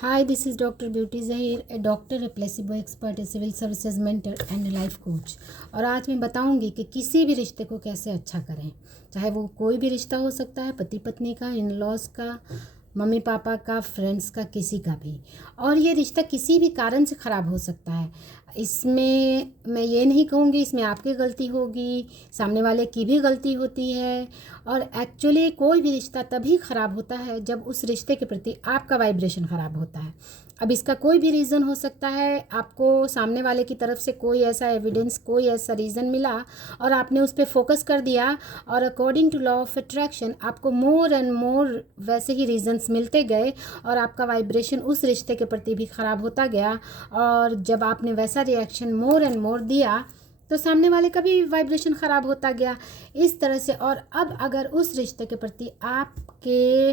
Hi, this is Dr. Beauty Zahir, a doctor, a placebo expert, a civil services mentor and a life coach। और आज मैं बताऊंगी कि किसी भी रिश्ते को कैसे अच्छा करें, चाहे वो कोई भी रिश्ता हो सकता है, पति पत्नी का, इन लॉज का, मम्मी पापा का, फ्रेंड्स का, किसी का भी। और ये रिश्ता किसी भी कारण से ख़राब हो सकता है। इसमें मैं ये नहीं कहूँगी इसमें आपकी गलती होगी, सामने वाले की भी गलती होती है। और एक्चुअली कोई भी रिश्ता तभी ख़राब होता है जब उस रिश्ते के प्रति आपका वाइब्रेशन ख़राब होता है। अब इसका कोई भी रीज़न हो सकता है, आपको सामने वाले की तरफ से कोई ऐसा एविडेंस, कोई ऐसा रीज़न मिला और आपने उस पर फोकस कर दिया और according to law of attraction आपको मोर एंड मोर वैसे ही रीज़न्स मिलते गए और आपका वाइब्रेशन उस रिश्ते के प्रति भी ख़राब होता गया। और जब आपने वैसा रिएक्शन मोर एंड मोर दिया तो सामने वाले का भी वाइब्रेशन ख़राब होता गया इस तरह से। और अब अगर उस रिश्ते के प्रति आपके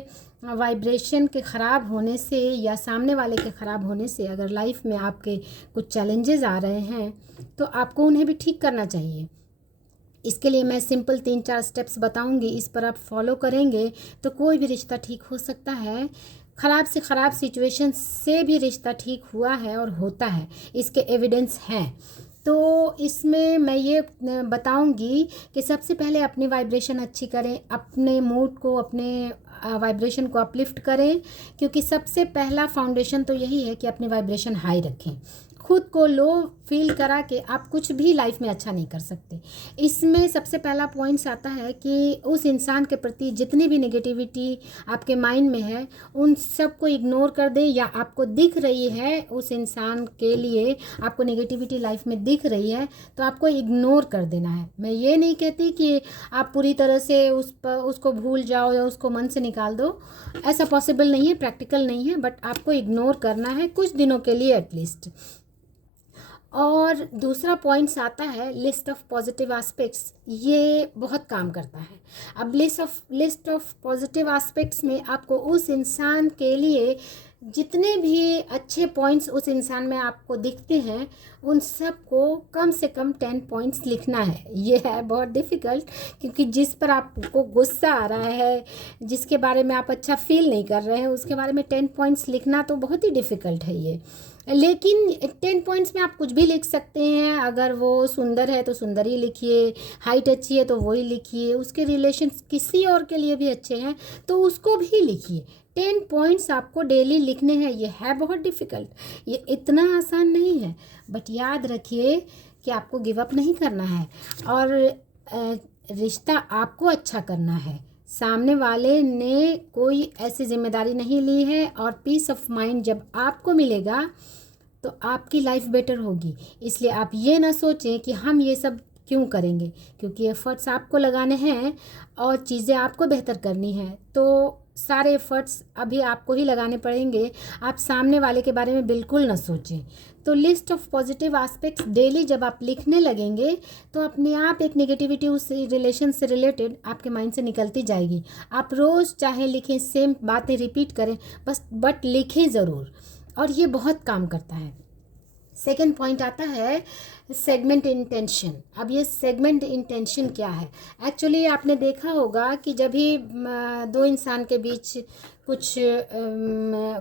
वाइब्रेशन के ख़राब होने से या सामने वाले के ख़राब होने से अगर लाइफ में आपके कुछ चैलेंजेस आ रहे हैं तो आपको उन्हें भी ठीक करना चाहिए। इसके लिए मैं सिंपल 3-4 स्टेप्स बताऊंगी, इस पर आप फॉलो करेंगे तो कोई भी रिश्ता ठीक हो सकता है। ख़राब से ख़राब सिचुएशन से भी रिश्ता ठीक हुआ है और होता है, इसके एविडेंस हैं। तो इसमें मैं ये बताऊंगी कि सबसे पहले अपनी वाइब्रेशन अच्छी करें, अपने मूड को, अपने वाइब्रेशन को अपलिफ्ट करें, क्योंकि सबसे पहला फाउंडेशन तो यही है कि अपनी वाइब्रेशन हाई रखें। खुद को लो फील करा के आप कुछ भी लाइफ में अच्छा नहीं कर सकते। इसमें सबसे पहला पॉइंट्स आता है कि उस इंसान के प्रति जितनी भी नेगेटिविटी आपके माइंड में है उन सब को इग्नोर कर दें, या आपको दिख रही है उस इंसान के लिए आपको नेगेटिविटी लाइफ में दिख रही है तो आपको इग्नोर कर देना है। मैं ये नहीं कहती कि आप पूरी तरह से उसको भूल जाओ या उसको मन से निकाल दो, ऐसा पॉसिबल नहीं है, प्रैक्टिकल नहीं है, बट आपको इग्नोर करना है कुछ दिनों के लिए एटलीस्ट। और दूसरा पॉइंट्स आता है लिस्ट ऑफ पॉजिटिव एस्पेक्ट्स, ये बहुत काम करता है। अब लिस्ट ऑफ पॉजिटिव एस्पेक्ट्स में आपको उस इंसान के लिए जितने भी अच्छे पॉइंट्स उस इंसान में आपको दिखते हैं उन सब को कम से कम 10 पॉइंट्स लिखना है। ये है बहुत डिफ़िकल्ट, क्योंकि जिस पर आपको गुस्सा आ रहा है, जिसके बारे में आप अच्छा फील नहीं कर रहे हैं, उसके बारे में 10 पॉइंट्स लिखना तो बहुत ही डिफ़िकल्ट है ये। लेकिन 10 पॉइंट्स में आप कुछ भी लिख सकते हैं। अगर वो सुंदर है तो सुंदर ही लिखिए, हाइट अच्छी है तो वही लिखिए, उसके रिलेशन किसी और के लिए भी अच्छे हैं तो उसको भी लिखिए। 10 पॉइंट्स आपको डेली लिखने हैं। ये है बहुत डिफ़िकल्ट, ये इतना आसान नहीं है, बट याद रखिए कि आपको गिव अप नहीं करना है और रिश्ता आपको अच्छा करना है। सामने वाले ने कोई ऐसी जिम्मेदारी नहीं ली है और पीस ऑफ माइंड जब आपको मिलेगा तो आपकी लाइफ बेटर होगी। इसलिए आप ये ना सोचें कि हम ये सब क्यों करेंगे, क्योंकि एफ़र्ट्स आपको लगाने हैं और चीज़ें आपको बेहतर करनी है, तो सारे एफ़र्ट्स अभी आपको ही लगाने पड़ेंगे। आप सामने वाले के बारे में बिल्कुल ना सोचें। तो list of positive aspects daily जब आप लिखने लगेंगे तो अपने आप एक नेगेटिविटी उस रिलेशन से रिलेटेड आपके माइंड से निकलती जाएगी। आप रोज़ चाहे लिखें, सेम बातें रिपीट करें, बट लिखें ज़रूर, और ये बहुत काम करता है। सेकेंड पॉइंट आता है सेगमेंट इंटेंशन। अब ये सेगमेंट इंटेंशन क्या है? एक्चुअली आपने देखा होगा कि जब भी दो इंसान के बीच कुछ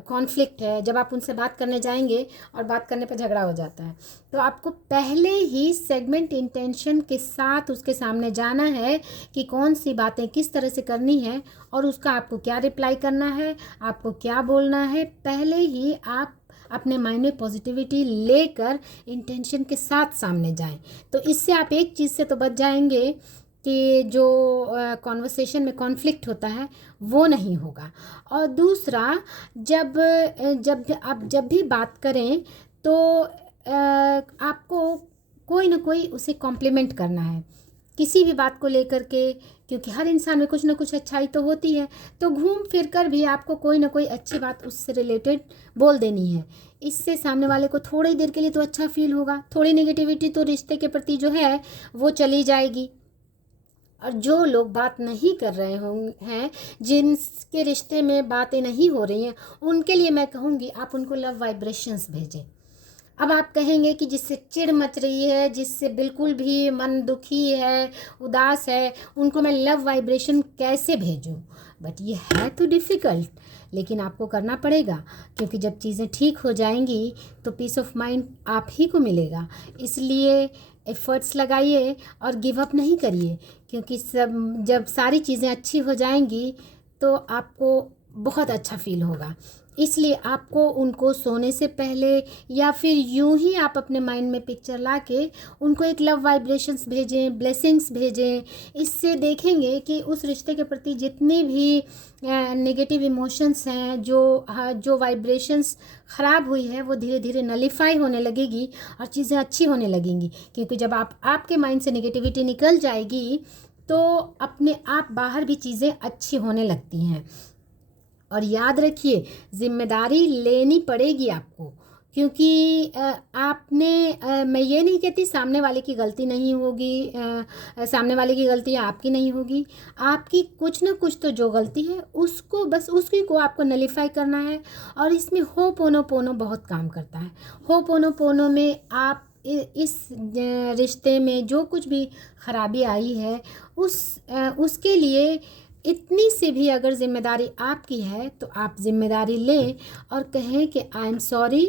कॉन्फ्लिक्ट है, जब आप उनसे बात करने जाएंगे और बात करने पर झगड़ा हो जाता है तो आपको पहले ही सेगमेंट इंटेंशन के साथ उसके सामने जाना है कि कौन सी बातें किस तरह से करनी है और उसका आपको क्या रिप्लाई करना है, आपको क्या बोलना है। पहले ही आप अपने माइंड में पॉजिटिविटी लेकर इंटेंशन के साथ सामने जाएं, तो इससे आप एक चीज़ से तो बच जाएंगे कि जो कॉन्वर्सेशन में कॉन्फ्लिक्ट होता है वो नहीं होगा। और दूसरा, जब भी बात करें तो आपको कोई ना कोई उसे कॉम्प्लीमेंट करना है किसी भी बात को लेकर के, क्योंकि हर इंसान में कुछ ना कुछ अच्छाई तो होती है, तो घूम फिर कर भी आपको कोई ना कोई अच्छी बात उससे रिलेटेड बोल देनी है। इससे सामने वाले को थोड़ी देर के लिए तो अच्छा फील होगा, थोड़ी नेगेटिविटी तो रिश्ते के प्रति जो है वो चली जाएगी। और जो लोग बात नहीं कर रहे हैं, जिनके रिश्ते में बातें नहीं हो रही हैं, उनके लिए मैं कहूँगी आप उनको लव वाइब्रेशंस भेजें। अब आप कहेंगे कि जिससे चिढ़ मच रही है, जिससे बिल्कुल भी मन दुखी है, उदास है, उनको मैं लव वाइब्रेशन कैसे भेजूं? बट ये है तो डिफ़िकल्ट, लेकिन आपको करना पड़ेगा, क्योंकि जब चीज़ें ठीक हो जाएंगी तो पीस ऑफ माइंड आप ही को मिलेगा। इसलिए एफ़र्ट्स लगाइए और गिव अप नहीं करिए, क्योंकि जब सारी चीज़ें अच्छी हो जाएंगी तो आपको बहुत अच्छा फील होगा। इसलिए आपको उनको सोने से पहले या फिर यूं ही आप अपने माइंड में पिक्चर ला के उनको एक लव वाइब्रेशंस भेजें, ब्लेसिंग्स भेजें। इससे देखेंगे कि उस रिश्ते के प्रति जितनी भी नेगेटिव इमोशंस हैं, जो वाइब्रेशंस ख़राब हुई है, वो धीरे धीरे नलीफाई होने लगेगी और चीज़ें अच्छी होने लगेंगी। क्योंकि जब आपके माइंड से नेगेटिविटी निकल जाएगी तो अपने आप बाहर भी चीज़ें अच्छी होने लगती हैं। और याद रखिए, ज़िम्मेदारी लेनी पड़ेगी आपको, क्योंकि मैं ये नहीं कहती सामने वाले की गलती नहीं होगी, सामने वाले की गलती आपकी नहीं होगी। आपकी कुछ ना कुछ तो जो गलती है उसको, बस उसी को आपको नलीफाई करना है। और इसमें होपोनोपोनो बहुत काम करता है। होपोनोपोनो में आप इस रिश्ते में जो कुछ भी खराबी आई है उसके लिए इतनी सी भी अगर ज़िम्मेदारी आपकी है तो आप ज़िम्मेदारी लें और कहें कि I am sorry,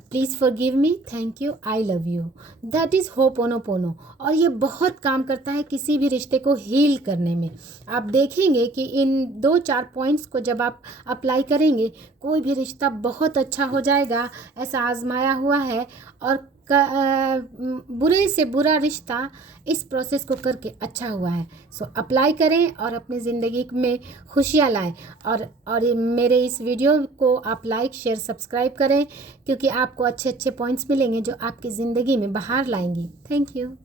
please forgive me, thank you, I love you. That is ho'oponopono. और ये बहुत काम करता है किसी भी रिश्ते को हील करने में। आप देखेंगे कि इन 2-4 पॉइंट्स को जब आप अप्लाई करेंगे, कोई भी रिश्ता बहुत अच्छा हो जाएगा। ऐसा आजमाया हुआ है। और बुरे से बुरा रिश्ता इस प्रोसेस को करके अच्छा हुआ है। सो अप्लाई करें और अपनी ज़िंदगी में खुशियाँ लाएं। और मेरे इस वीडियो को आप लाइक, शेयर, सब्सक्राइब करें, क्योंकि आपको अच्छे अच्छे पॉइंट्स मिलेंगे जो आपकी ज़िंदगी में बाहर लाएंगी। Thank you.